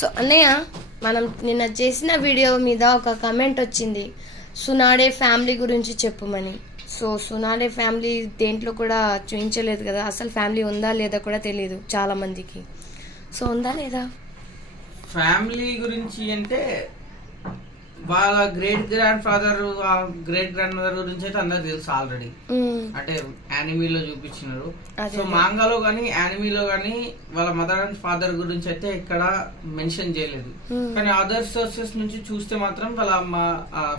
So అన్నయ్య, మనం నిన్న చేసిన వీడియో మీద ఒక కమెంట్ వచ్చింది, సునాడే ఫ్యామిలీ గురించి చెప్పమని. సో సునాడే ఫ్యామిలీ దేంట్లో కూడా చూపించలేదు కదా, అసలు ఫ్యామిలీ ఉందా లేదా కూడా తెలియదు చాలా మందికి. సో ఉందా లేదా ఫ్యామిలీ గురించి అంటే వాళ్ళ great grand father great grand mother గురించి అయితే అందరికి తెలుసు ఆల్రెడీ. అంటే యానిమీలో చూపించినారు. సో మాంగాలో గానీ యానిమీలో గానీ వాళ్ళ మదర్ అండ్ ఫాదర్ గురించి అయితే ఇక్కడ మెన్షన్ చేయలేదు. కానీ అదర్ సోర్సెస్ నుంచి చూస్తే మాత్రం వాళ్ళ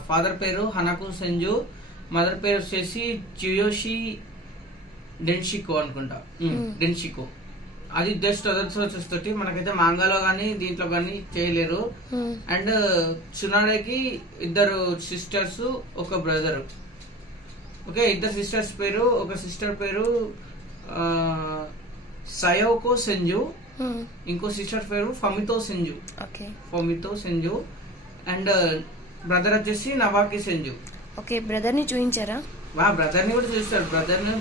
ఫాదర్ పేరు హనకు సెంజు, మదర్ పేరు వచ్చేసి చియోషి డెన్షికో అనుకుంటా, డెన్షికో. అది జస్ట్ అదర్ సోర్సెస్ తోటి మనకైతే మాంగాలో గానీ దీంట్లో గానీ చేయలేరు. అండ్ సునాడేకి 2 సిస్టర్స్, 1 బ్రదర్. ఓకే, 2 సిస్టర్స్ పేరు, ఒక సిస్టర్ పేరు సయోకో సెంజు, ఇంకో సిస్టర్ పేరు ఫమితో సెంజు. ఫమితో సెంజు. అండ్ బ్రదర్ వచ్చేసి నవాకి సెంజు. ఓకే, బ్రదర్ ని చూపించారా? బ్రదర్ ని కూడా చూపిస్తాడు, బ్రదర్ ని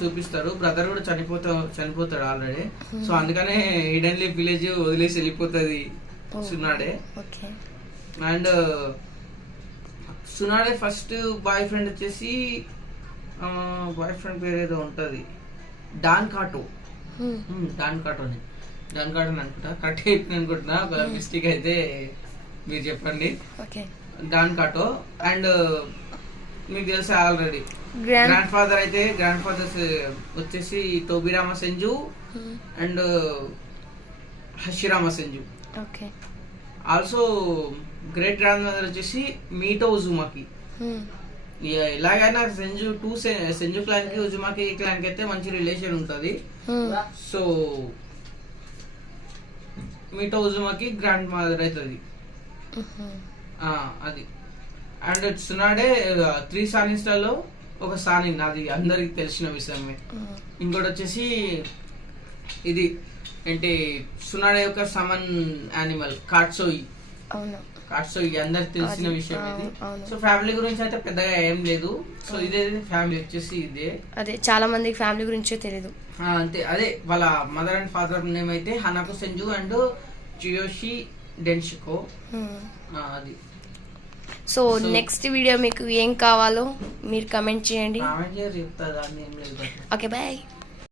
చూపిస్తాడు. బ్రదర్ కూడా చనిపోతాడు ఆల్రెడీ. సో అందుకనే హిడెన్లీ విలేజ్ వదిలేసి వెళ్ళిపోతుంది సునాడే. అండ్ సునాడే ఫస్ట్ బాయ్ ఫ్రెండ్ వచ్చేసి బాయ్ ఫ్రెండ్ పేరు ఏదో ఉంటది, డాన్ కాటో. డాన్ కాటోని అనుకుంటా, కరెక్ట్ అయిపోయింది అనుకుంటున్నా. మిస్టేక్ అయితే మీరు చెప్పండి. డాన్ కాటో. అండ్ మీకు తెలుసు ఆల్రెడీ గ్రాండ్ ఫాదర్ అయితే, గ్రాండ్ ఫాదర్స్ వచ్చేసి Tobirama Senju and Hashirama Senju. Also great grand mother వచ్చేసి మీటో ఉజుమాకి. ఎలాగైనా సెంజు క్లాన్ కి ఉజుమాకి క్లాన్ కి అయితే మంచి రిలేషన్ ఉంటది. సో మీటో ఉజుమాకి గ్రాండ్ మదర్ అవుతుంది అది. అండ్ సునాడే 3 సానిస్టాలో ఒక సానిన్, అది అందరికి తెలిసిన విషయమే. ఇంకోటి వచ్చేసి ఇది ఏంటి, సునాడే యొక్క సమన్ యానిమల్ కాట్సోయి. కాట్సోయి అందరికి తెలిసిన విషయం ఇది. సో ఫ్యామిలీ గురించి అయితే పెద్దగా ఏం లేదు. సో ఇదే ఫ్యామిలీ వచ్చేసి ఇదే. అదే చాలా మందికి ఫ్యామిలీ గురించే తెలియదు. అంతే, అదే వాళ్ళ మదర్ అండ్ ఫాదర్ నేమ్ అయితే హనకు సెంజు అండ్ చియోషి డెన్షికో. అది. సో నెక్స్ట్ వీడియో మీకు ఏం కావాలో మీరు కమెంట్ చేయండి. చెప్తా. Okay, bye.